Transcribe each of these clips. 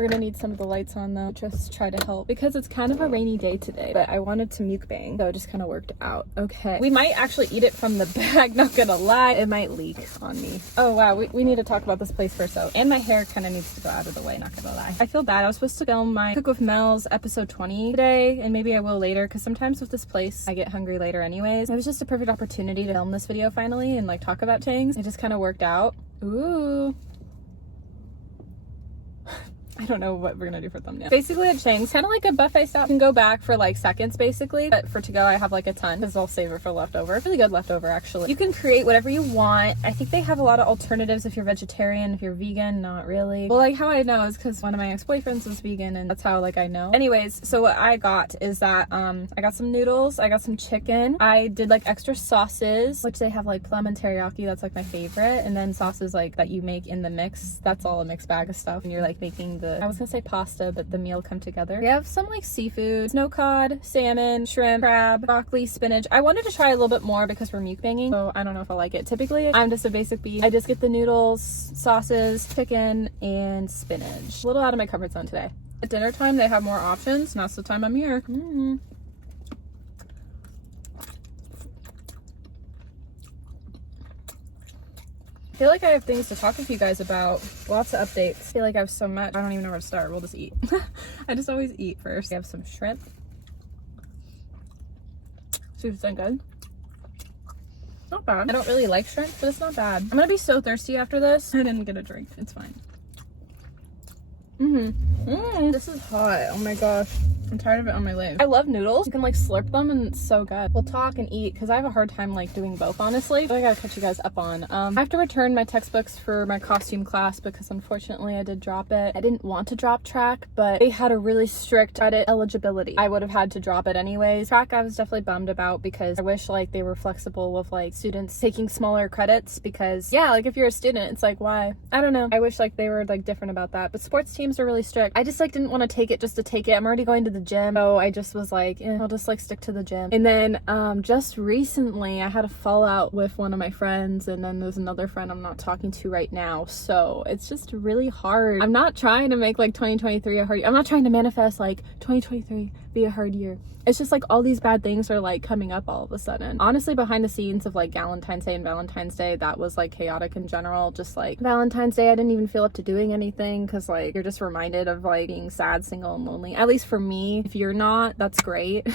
We're gonna need some of the lights on though, just try to help because it's kind of a rainy day today, but I wanted to mukbang, so it just kind of worked out. Okay, we might actually eat it from the bag, not gonna lie. It might leak on me. Oh wow, we need to talk about this place first though, and my hair kind of needs to go out of the way, not gonna lie. I feel bad. I was supposed to film my Cook with Mel's episode 20 today, and maybe I will later, because sometimes with this place I get hungry later anyways. It was just a perfect opportunity to film this video finally and like talk about Chang's. It just kind of worked out. Ooh. I don't know what we're gonna do for thumbnail. Basically at Chang's, kind of like a buffet style. You can go back for like seconds basically, but for to go I have like a ton because I'll save it for leftover. Really good leftover actually. You can create whatever you want. I think they have a lot of alternatives if you're vegetarian. If you're vegan, not really. Well, like how I know is because one of my ex-boyfriends was vegan, and that's how like I know. Anyways, so what I got is that I got some noodles, I got some chicken, I did like extra sauces, which they have like plum and teriyaki, that's like my favorite, and then sauces like that you make in the mix. That's all a mixed bag of stuff, and you're like making the, I was gonna say pasta, but the meal come together. We have some like seafood, snow cod, salmon, shrimp, crab, broccoli, spinach. I wanted to try a little bit more because we're mukbanging, so I don't know if I like it. Typically, I'm just a basic beef. I just get the noodles, sauces, chicken, and spinach. A little out of my comfort zone today. At dinner time, they have more options. Now's the time I'm here. I feel like I have things to talk with you guys about. Lots of updates. I feel like I have so much. I don't even know where to start. We'll just eat. I just always eat first. We have some shrimp. Soup's so good. Not bad. I don't really like shrimp, but it's not bad. I'm gonna be so thirsty after this. I didn't get a drink. It's fine. This is hot. Oh my gosh. I'm tired of it on my leg. I love noodles. You can like slurp them and it's so good. We'll talk and eat because I have a hard time like doing both honestly. So I gotta catch you guys up on. I have to return my textbooks for my costume class because unfortunately I did drop it. I didn't want to drop track, but they had a really strict credit eligibility. I would have had to drop it anyways. Track I was definitely bummed about because I wish like they were flexible with like students taking smaller credits because yeah, like if you're a student, it's like why? I don't know. I wish like they were like different about that. But sports teams are really strict. I just like didn't want to take it just to take it. I'm already going to the gym, so I just was like I'll just like stick to the gym. And then just recently I had a fallout with one of my friends, and then there's another friend I'm not talking to right now, so it's just really hard. I'm not trying to make like 2023 a hard, I'm not trying to manifest like 2023 be a hard year. It's just like all these bad things are like coming up all of a sudden. Honestly, behind the scenes of like Galentine's Day and Valentine's Day, that was like chaotic in general. Just like Valentine's Day, I didn't even feel up to doing anything because like you're just reminded of like being sad, single, and lonely. At least for me. If you're not, that's great.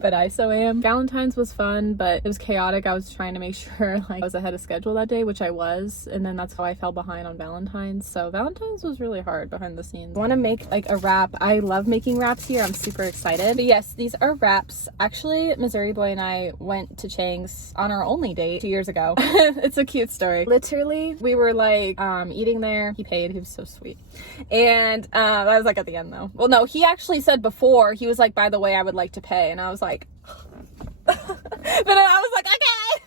But I so am. Valentine's was fun, but it was chaotic. I was trying to make sure like I was ahead of schedule that day, which I was, and then that's how I fell behind on Valentine's. So Valentine's was really hard behind the scenes. I want to make like a wrap. I love making wraps here. I'm super excited. But yes, these are wraps. Actually, Missouri Boy and I went to Chang's on our only date 2 years ago. It's a cute story. Literally, we were like eating there. He paid. He was so sweet. And that was like at the end though. Well, no, he actually said before, he was like, by the way, I would like to pay. And I was like, but I was like, okay.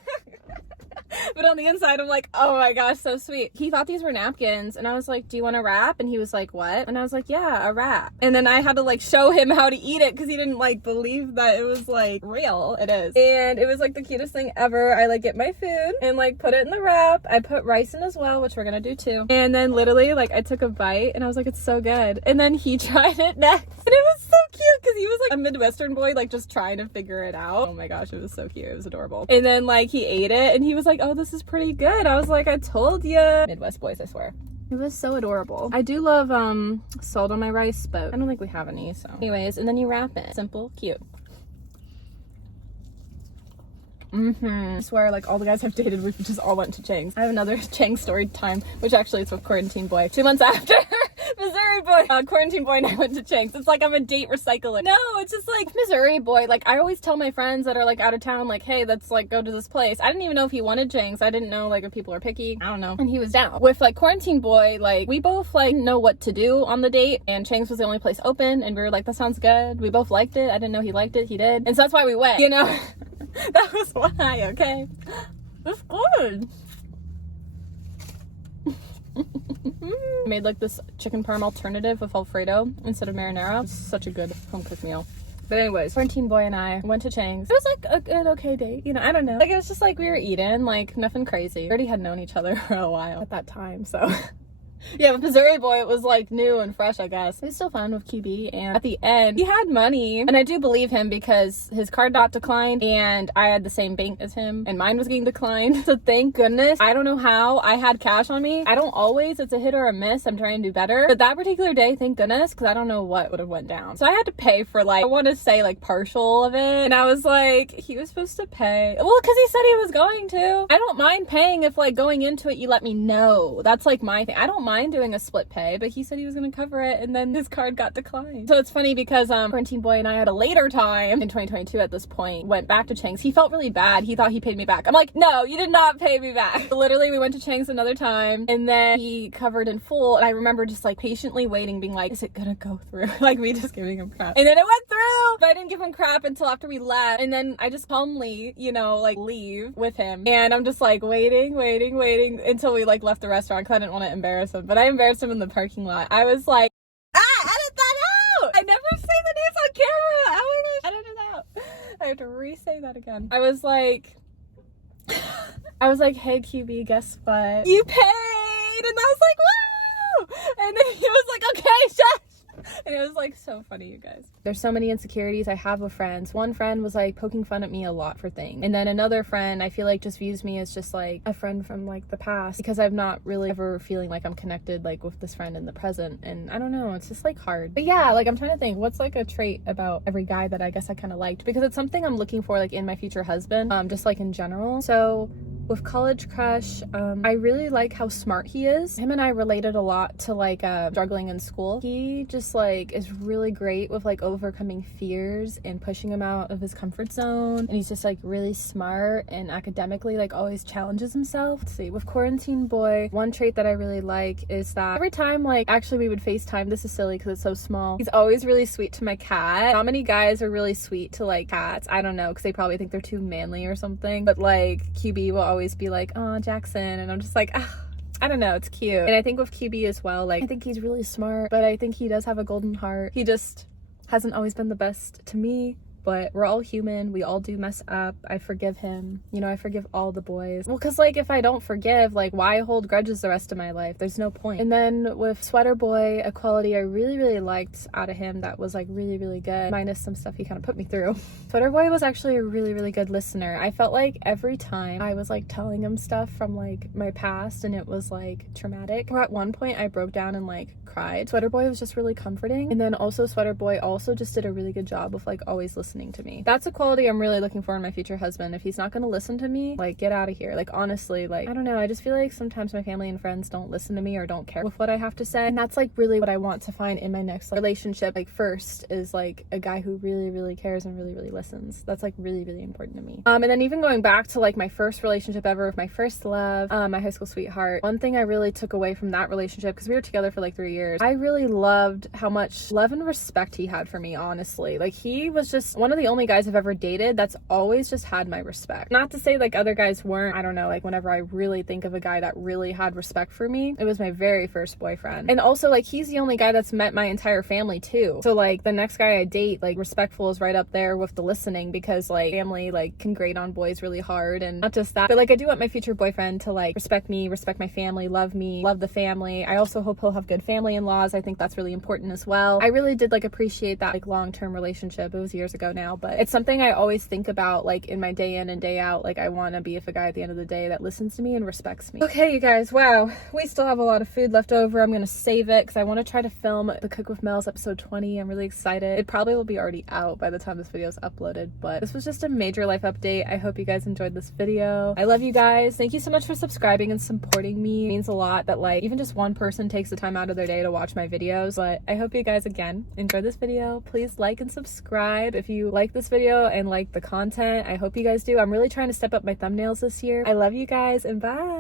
But on the inside, I'm like, oh my gosh, so sweet. He thought these were napkins, and I was like, do you want a wrap? And he was like, what? And I was like, yeah, a wrap. And then I had to like show him how to eat it because he didn't like believe that it was like real. It is. And it was like the cutest thing ever. I like get my food and like put it in the wrap. I put rice in as well, which we're gonna do too. And then literally like I took a bite and I was like, it's so good. And then he tried it next. And it was so cute because he was like a Midwestern boy, like just trying to figure it out. Oh my gosh, it was so cute. It was adorable. And then like he ate it and he was like, oh, this is pretty good. I was like, I told ya. Midwest boys, I swear. It was so adorable. I do love salt on my rice, but I don't think we have any, so. Anyways, and then you wrap it. Simple, cute. I swear, like, all the guys I've dated, we just all went to Chang's. I have another Chang story time, which actually is with Quarantine Boy. 2 months after Missouri Boy, Quarantine Boy and I went to Chang's. It's like I'm a date recycler. No, it's just like Missouri Boy. Like, I always tell my friends that are like out of town, like, hey, let's like go to this place. I didn't even know if he wanted Chang's. I didn't know like if people are picky. I don't know. And he was down. With like Quarantine Boy, like we both like know what to do on the date, and Chang's was the only place open, and we were like, that sounds good. We both liked it. I didn't know he liked it. He did. And so that's why we went, you know? That was why, okay? It's good. Made like this chicken parm alternative with Alfredo instead of marinara. It's such a good home cooked meal. But anyways, Quarantine Boy and I went to Chang's. It was like a good, okay date. You know, I don't know. Like, it was just like we were eating, like nothing crazy. We already had known each other for a while at that time, so. Yeah, with Missouri Boy, it was like new and fresh, I guess. He was still fun with QB, and at the end, he had money, and I do believe him because his card got declined, and I had the same bank as him, and mine was getting declined. So thank goodness. I don't know how I had cash on me. I don't always. It's a hit or a miss. I'm trying to do better. But that particular day, thank goodness, because I don't know what would have went down. So I had to pay for like, I want to say like partial of it, and I was like, he was supposed to pay. Well, because he said he was going to. I don't mind paying if like going into it, you let me know. That's like my thing. I don't mind doing a split pay, but he said he was going to cover it, and then his card got declined. So it's funny because Quarantine Boy and I, at a later time in 2022 at this point, went back to Chang's. He felt really bad. He thought he paid me back. I'm like, no, you did not pay me back. Literally, we went to Chang's another time, and then he covered in full, and I remember just like patiently waiting, being like, is it gonna go through? Like me just giving him crap, and then it went through, but I didn't give him crap until after we left, and then I just calmly, you know, like leave with him, and I'm just like waiting until we like left the restaurant because I didn't want to embarrass him, but I embarrassed him in the parking lot. I was like, edit that out! I never say the names on camera. Oh my gosh, edit it out. I have to re-say that again. I was like, hey QB, guess what? You paid! And I was like, woo! And then he was like, okay, shush! And it was like so funny, you guys. There's so many insecurities I have with friends. One friend was like poking fun at me a lot for things, and then another friend I feel like just views me as just like a friend from like the past, because I'm not really ever feeling like I'm connected like with this friend in the present, and I don't know, it's just like hard. But yeah, like I'm trying to think what's like a trait about every guy that I guess I kind of liked, because it's something I'm looking for like in my future husband, just like in general. So with college crush, I really like how smart he is. Him and I related a lot to like struggling in school. He just like is really great with like overcoming fears and pushing him out of his comfort zone, and he's just like really smart and academically like always challenges himself. Let's see, with Quarantine Boy, one trait that I really like is that every time like actually we would FaceTime, this is silly because it's so small, he's always really sweet to my cat. Not many guys are really sweet to like cats. I don't know, because they probably think they're too manly or something, but like QB will always be like, oh Jackson, and I'm just like, ah, I don't know, it's cute. And I think with QB as well, like I think he's really smart, but I think he does have a golden heart. He just hasn't always been the best to me, but we're all human. We all do mess up. I forgive him. You know, I forgive all the boys. Well, because like if I don't forgive, like why hold grudges the rest of my life? There's no point. And then with Sweater Boy, a quality I really liked out of him that was like really good, minus some stuff he kind of put me through. Sweater Boy was actually a really good listener. I felt like every time I was like telling him stuff from like my past and it was like traumatic, or at one point I broke down and like cried, Sweater Boy was just really comforting. And then also Sweater Boy also just did a really good job of like always listening to me. That's a quality I'm really looking for in my future husband. If he's not going to listen to me, like get out of here. Like honestly, like I don't know, I just feel like sometimes my family and friends don't listen to me or don't care with what I have to say, and that's like really what I want to find in my next relationship. Like first is like a guy who really cares and really listens. That's like really important to me. And then even going back to like my first relationship ever with my first love, my high school sweetheart, one thing I really took away from that relationship, because we were together for like 3 years, I really loved how much love and respect he had for me, honestly. Like he was just one of the only guys I've ever dated that's always just had my respect. Not to say like other guys weren't. I don't know, like whenever I really think of a guy that really had respect for me, it was my very first boyfriend. And also like he's the only guy that's met my entire family too. So like the next guy I date, like respectful is right up there with the listening, because like family like can grate on boys really hard. And not just that, but like I do want my future boyfriend to like respect me, respect my family, love me, love the family. I also hope he'll have good family in-laws. I think that's really important as well. I really did like appreciate that like long-term relationship. It was years ago now, but it's something I always think about like in my day in and day out. Like I want to be with a guy at the end of the day that listens to me and respects me. Okay, you guys, wow, we still have a lot of food left over. I'm gonna save it because I want to try to film the Cook with Mel's episode 20. I'm really excited. It probably will be already out by the time this video is uploaded, but this was just a major life update. I hope you guys enjoyed this video. I love you guys. Thank you so much for subscribing and supporting me. It means a lot that like even just one person takes the time out of their day to watch my videos. But I hope you guys again enjoyed this video. Please like and subscribe if you like this video and like the content. I hope you guys do. I'm really trying to step up my thumbnails this year. I love you guys, and bye.